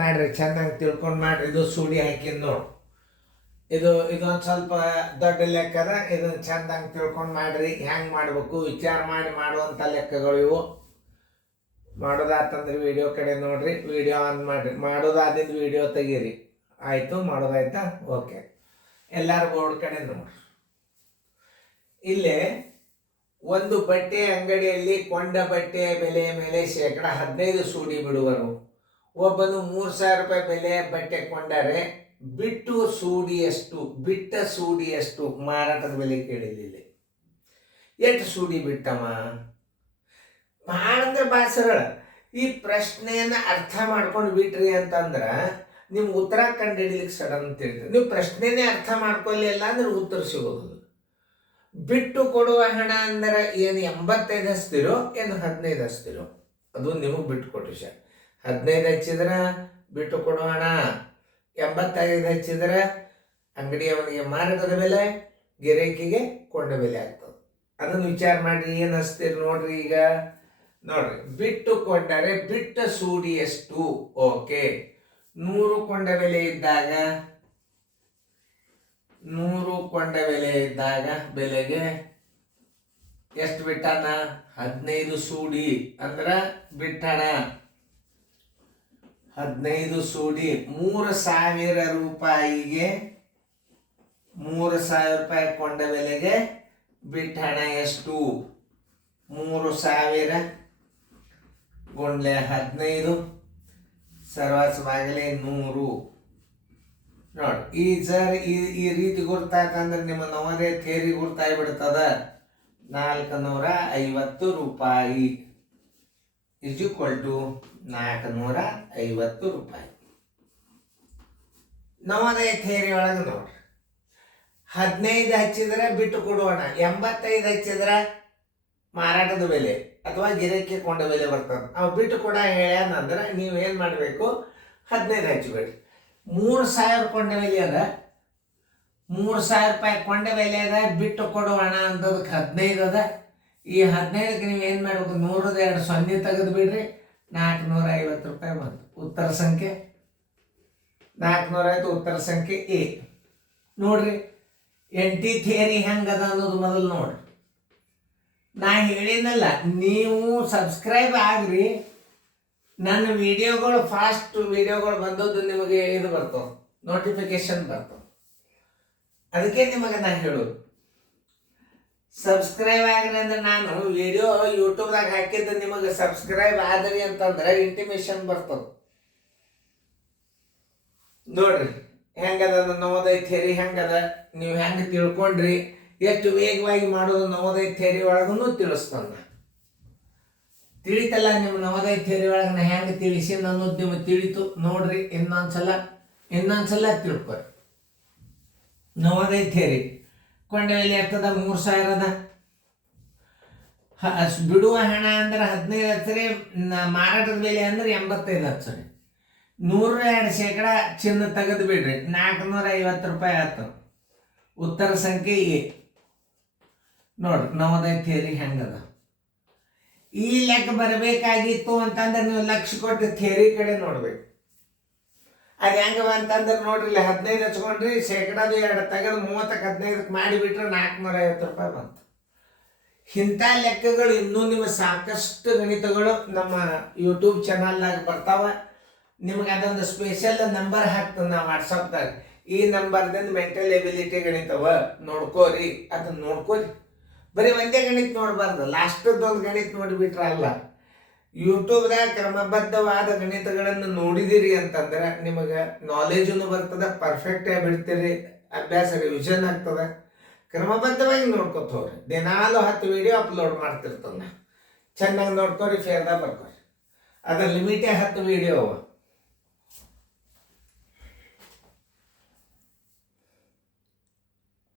ಮಾಡ್ರಿ, ಚೆನ್ನಾಗಿ ತಿಳ್ಕೊಂಡು ಮಾಡ್ರಿ. ಇದು ಸೂಡಿ ಹಾಕಿದ್ ನೋಡು. ಇದೊಂದು ಸ್ವಲ್ಪ ದೊಡ್ಡ ಲೆಕ್ಕದ. ಇದನ್ನು ಚೆಂದಾಗಿ ತಿಳ್ಕೊಂಡು ಮಾಡ್ರಿ. ಹೆಂಗೆ ಮಾಡಬೇಕು ವಿಚಾರ ಮಾಡಿ ಮಾಡುವಂಥ ಲೆಕ್ಕಗಳು ಇವು. ಮಾಡೋದಾತಂದ್ರೆ ವಿಡಿಯೋ ಕಡೆ ನೋಡ್ರಿ, ವಿಡಿಯೋ ಆನ್ ಮಾಡಿರಿ. ಮಾಡೋದಾದಿದ್ದು ವಿಡಿಯೋ ತೆಗೀರಿ. ಆಯಿತು, ಮಾಡೋದಾಯ್ತಾ? ಓಕೆ. ಎಲ್ಲರೂ ಬೋರ್ಡ್ ಕಡೆ ನೋಡ್ರಿ. ಇಲ್ಲೇ ಒಂದು ಬಟ್ಟೆ ಅಂಗಡಿಯಲ್ಲಿ ಕೊಂಡ ಬಟ್ಟೆಯ ಬೆಲೆಯ ಮೇಲೆ 15% ಸೂಡಿ ಬಿಡುವರು. ಒಬ್ಬನು 3,000 ರೂಪಾಯಿ ಬೆಲೆಯ ಬಟ್ಟೆ ಕೊಂಡರೆ ಬಿಟ್ಟ ಸೂಡಿಯಷ್ಟು ಮಾರಾಟದ ಬೆಲೆ ಕೇಳಿಲ್ಲ. ಎಷ್ಟು ಸೂಡಿ ಬಿಟ್ಟಮ್ಮ? ಮಾಡಂದ್ರೆ ಭಾಳ ಸರಳ. ಈ ಪ್ರಶ್ನೆಯನ್ನು ಅರ್ಥ ಮಾಡ್ಕೊಂಡು ಬಿಟ್ರಿ ಅಂತಂದ್ರೆ ನಿಮ್ಗೆ ಉತ್ತರ ಕಂಡು ಹಿಡಿಲಿಕ್ಕೆ ಸಡನ್ ಅಂತ ಹೇಳ್ತೀವಿ. ನೀವು ಪ್ರಶ್ನೆನೇ ಅರ್ಥ ಮಾಡ್ಕೊಳ್ಳಿಲ್ಲ ಅಂದ್ರೆ ಉತ್ತರ ಸಿಗೋದಿಲ್ಲ. ಬಿಟ್ಟು ಕೊಡುವ ಹಣ ಅಂದ್ರೆ ಏನು 85 ಹಚ್ತಿರೋ ಏನು 15 ಹಚ್ತಿರೋ ಅದು ನಿಮಗೆ ಬಿಟ್ಟು ಕೊಟ್ರಿ ಸರ್. 15 ಹಚ್ಚಿದ್ರೆ ಬಿಟ್ಟು ಕೊಡುವ ಹಣ, 85 ಹಚ್ಚಿದ್ರೆ ಅಂಗಡಿಯವನಿಗೆ ಮಾರಾಟದ ಬೆಲೆ, ಗಿರಾಕಿಗೆ ಕೊಂಡ ಬೆಲೆ ಆಗ್ತದೆ. ಅದನ್ನು ವಿಚಾರ ಮಾಡ್ರಿ. ಏನು ಹಚ್ತೀರಿ ನೋಡ್ರಿ. ಈಗ ನೋಡ್ರಿ, ಬಿಟ್ಟು ಕೊಂಡರೆ ಬಿಟ್ಟ ಸೂಡಿ ಎಷ್ಟು? ಓಕೆ, 100 ಕೊಂಡ ಬೆಲೆ ಇದ್ದಾಗ 100 ಕೊಂಡ ಬೆಲೆ ಇದ್ದಾಗ ಬೆಲೆಗೆ ಎಷ್ಟು ಬಿಟ್ಟಣ? 15 ಸೂಡಿ ಅಂದ್ರ ಬಿಟ್ಟಣ 15 ಸೂಡಿ. 3,000 ರೂಪಾಯಿಗೆ 3,000 ರೂಪಾಯಿ ಕೊಂಡ ಬೆಲೆಗೆ ಬಿಟ್ಟಣ ಎಷ್ಟು? 3,000 ಗುಂಡ್ಲೆ 15 ಸರ್ವಾಸವಾಗಲೇ 100. ನೋಡಿ, ಈ ರೀತಿ ಗುರ್ತಾಕಂದ್ರೆ ನಿಮ್ಮ ನವೋದಯ ಥಿಯರಿ ಗುರ್ತಾಗ್ಬಿಡ್ತದ. 450 ರೂಪಾಯಿ ಇಸ್ ಈಕ್ವಲ್ ಟು 450 ರೂಪಾಯಿ. ನವೋದಯ ಥಿಯರಿ ಒಳಗೆ ನೋಡ್ರಿ, 15 ಹಚ್ಚಿದ್ರೆ ಬಿಟ್ಟು ಕೊಡೋಣ, 85 ಹಚ್ಚಿದ್ರೆ ಮಾರಾಟದ ಬೆಲೆ ಅಥವಾ ಗಿರಾಕಿ ಕೊಂಡ ಬೆಲೆ ಬರ್ತದೆ. ಅವು ಬಿಟ್ಟು ಕೊಡ ಹೇಳ್ಯಾನಂದ್ರೆ ನೀವೇನು ಮಾಡಬೇಕು? 15 ಹಚ್ಚಬೇಡಿ. 3,000 ಕೊಂಡ ಬೆಲೆ ಅದ, 3,000 ರೂಪಾಯಿ ಕೊಂಡ ಬೆಲೆ ಅದ. ಬಿಟ್ಟು ಕೊಡುವಣ ಅಂತದಕ್ಕೆ 15 ಅದ. ಈ 15ಕ್ಕೆ ನೀವು ಏನು ಮಾಡಬೇಕು? 100 ಸೊನ್ನೆ ತೆಗೆದು ಬಿಡ್ರಿ, 450 ರೂಪಾಯಿ ಬಂತು. ಉತ್ತರ ಸಂಖ್ಯೆ 450. ಉತ್ತರ ಸಂಖ್ಯೆ ಎ. ನೋಡ್ರಿ, NT ಥಿಯರಿ ಹೆಂಗದ ಅನ್ನೋದು ಮೊದಲು ನೋಡ್ರಿ. ನಾ ಹೇಳಿನಲ್ಲ, ನೀವು ಸಬ್ಸ್ಕ್ರೈಬ್ ಆಗ್ರಿ. ನನ್ನ ವಿಡಿಯೋಗಳು ಫಾಸ್ಟ್ ವಿಡಿಯೋಗಳು ಬಂದದ್ದು ನಿಮಗೆ ಇದು ಬರ್ತವೆ, ನೋಟಿಫಿಕೇಶನ್ ಬರ್ತವೆ. ಅದಕ್ಕೆ ನಿಮಗೆ ನಾನು ಹೇಳೋದು, ಸಬ್ಸ್ಕ್ರೈಬ್ ಆಗ್ರಿ ಅಂದ್ರೆ ನಾನು ವಿಡಿಯೋ ಯೂಟ್ಯೂಬ್ದಾಗ ಹಾಕಿದ್ದು ನಿಮಗೆ ಸಬ್ಸ್ಕ್ರೈಬ್ ಆದ್ರಿ ಅಂತಂದ್ರೆ ಇಂಟಿಮೇಷನ್ ಬರ್ತದೆ. ನೋಡ್ರಿ ಹೆಂಗದ ನವೋದಯ ಥಿಯರಿ ಹೆಂಗದ, ನೀವು ಹೆಂಗೆ ತಿಳ್ಕೊಂಡ್ರಿ, ಎಷ್ಟು ವೇಗವಾಗಿ ಮಾಡೋದು ನವೋದಯ ಥಿಯರಿ ಒಳಗೂ ತಿಳಿಸ್ತಾನೆ. ತಿಳಿತಲ್ಲ ನಿಮ್ಮ ನವೋದಯ ಥಿಯರಿ ಒಳಗೆ ನಾ ಹೆಂಗೆ ತಿಳಿಸಿ ಅನ್ನೋದು ನಿಮಗೆ ತಿಳಿತು. ನೋಡ್ರಿ, ಇನ್ನೊಂದ್ಸಲ ತಿಳ್ಕೊರಿ. ನವೋದಯ ಥಿಯರಿ ಕೊಂಡ ಬೆಲೆ ಎಷ್ಟದ? 3,000 ಅದ. ಬಿಡುವ ಹಣ ಅಂದ್ರೆ 15 ಹಚ್ಚ್ರಿ, ಮಾರಾಟದ ಬೆಲೆ ಅಂದ್ರೆ 85 ಹಚ್ಚ್ರಿ. 102% ಚಿನ್ನ ತೆಗೆದು ಬಿಡ್ರಿ, 450 ರೂಪಾಯಿ ಆಯ್ತು. ಉತ್ತರ ಸಂಖ್ಯೆ ಎ. ನೋಡ್ರಿ ನವೋದಯ ಥಿಯರಿ ಹೆಂಗದ. ಈ ಲೆಕ್ಕ ಬರಬೇಕಾಗಿತ್ತು ಅಂತಂದ್ರೆ ನೀವು ಲಕ್ಷ್ಯ ಕೊಟ್ಟು ಥಿಯರಿ ಕಡೆ ನೋಡ್ಬೇಕು. ಅದು ಹೆಂಗವ ಅಂತಂದ್ರೆ ನೋಡ್ರಿ, ಇಲ್ಲಿ 15 ಹಚ್ಕೊಂಡ್ರಿ, 2% ತೆಗೆದು 30ಕ್ಕೆ 15ಕ್ಕೆ ಮಾಡಿಬಿಟ್ರೆ 450 ರೂಪಾಯಿ ಬಂತು. ಇಂಥ ಲೆಕ್ಕಗಳು ಇನ್ನೂ ನಿಮ್ಮ ಸಾಕಷ್ಟು ಗಣಿತಗಳು ನಮ್ಮ ಯೂಟ್ಯೂಬ್ ಚಾನಲ್ನಾಗ ಬರ್ತಾವ. ನಿಮ್ಗೆ ಅದೊಂದು ಸ್ಪೆಷಲ್ ನಂಬರ್ ಹಾಕ್ತದೆ ನಾ ವಾಟ್ಸಪ್ದಾಗ. ಈ ನಂಬರ್ದಿಂದ ಮೆಂಟಲ್ ಎಬಿಲಿಟಿ ಗಣಿತವ ನೋಡ್ಕೋರಿ, ಅದನ್ನ ನೋಡ್ಕೋರಿ. ಬರೀ ಒಂದೇ ಗಣಿತ ನೋಡಬಾರ್ದು, ಲಾಸ್ಟದ್ದೊಂದು ಗಣಿತ ನೋಡಿಬಿಟ್ರೆ ಅಲ್ಲ. ಯೂಟ್ಯೂಬ್ದಾಗ ಕ್ರಮಬದ್ಧವಾದ ಗಣಿತಗಳನ್ನು ನೋಡಿದಿರಿ ಅಂತಂದ್ರೆ ನಿಮಗೆ ನಾಲೆಜನ್ನು ಬರ್ತದೆ, ಪರ್ಫೆಕ್ಟಾಗಿ ಬಿಡ್ತೀರಿ, ಅಭ್ಯಾಸ ರಿವಿಷನ್ ಆಗ್ತದೆ. ಕ್ರಮಬದ್ಧವಾಗಿ ನೋಡ್ಕೊತ ಹೋಗ್ರಿ. ದಿನಾಲು 10 ವಿಡಿಯೋ ಅಪ್ಲೋಡ್ ಮಾಡ್ತಿರ್ತದೆ. ಚೆನ್ನಾಗಿ ನೋಡ್ಕೊರಿ, ಫೇರ್ದಾಗ ಬರ್ಕೊರಿ. ಅದ್ರ ಲಿಮಿಟೇ 10 ವಿಡಿಯೋ ಅವ.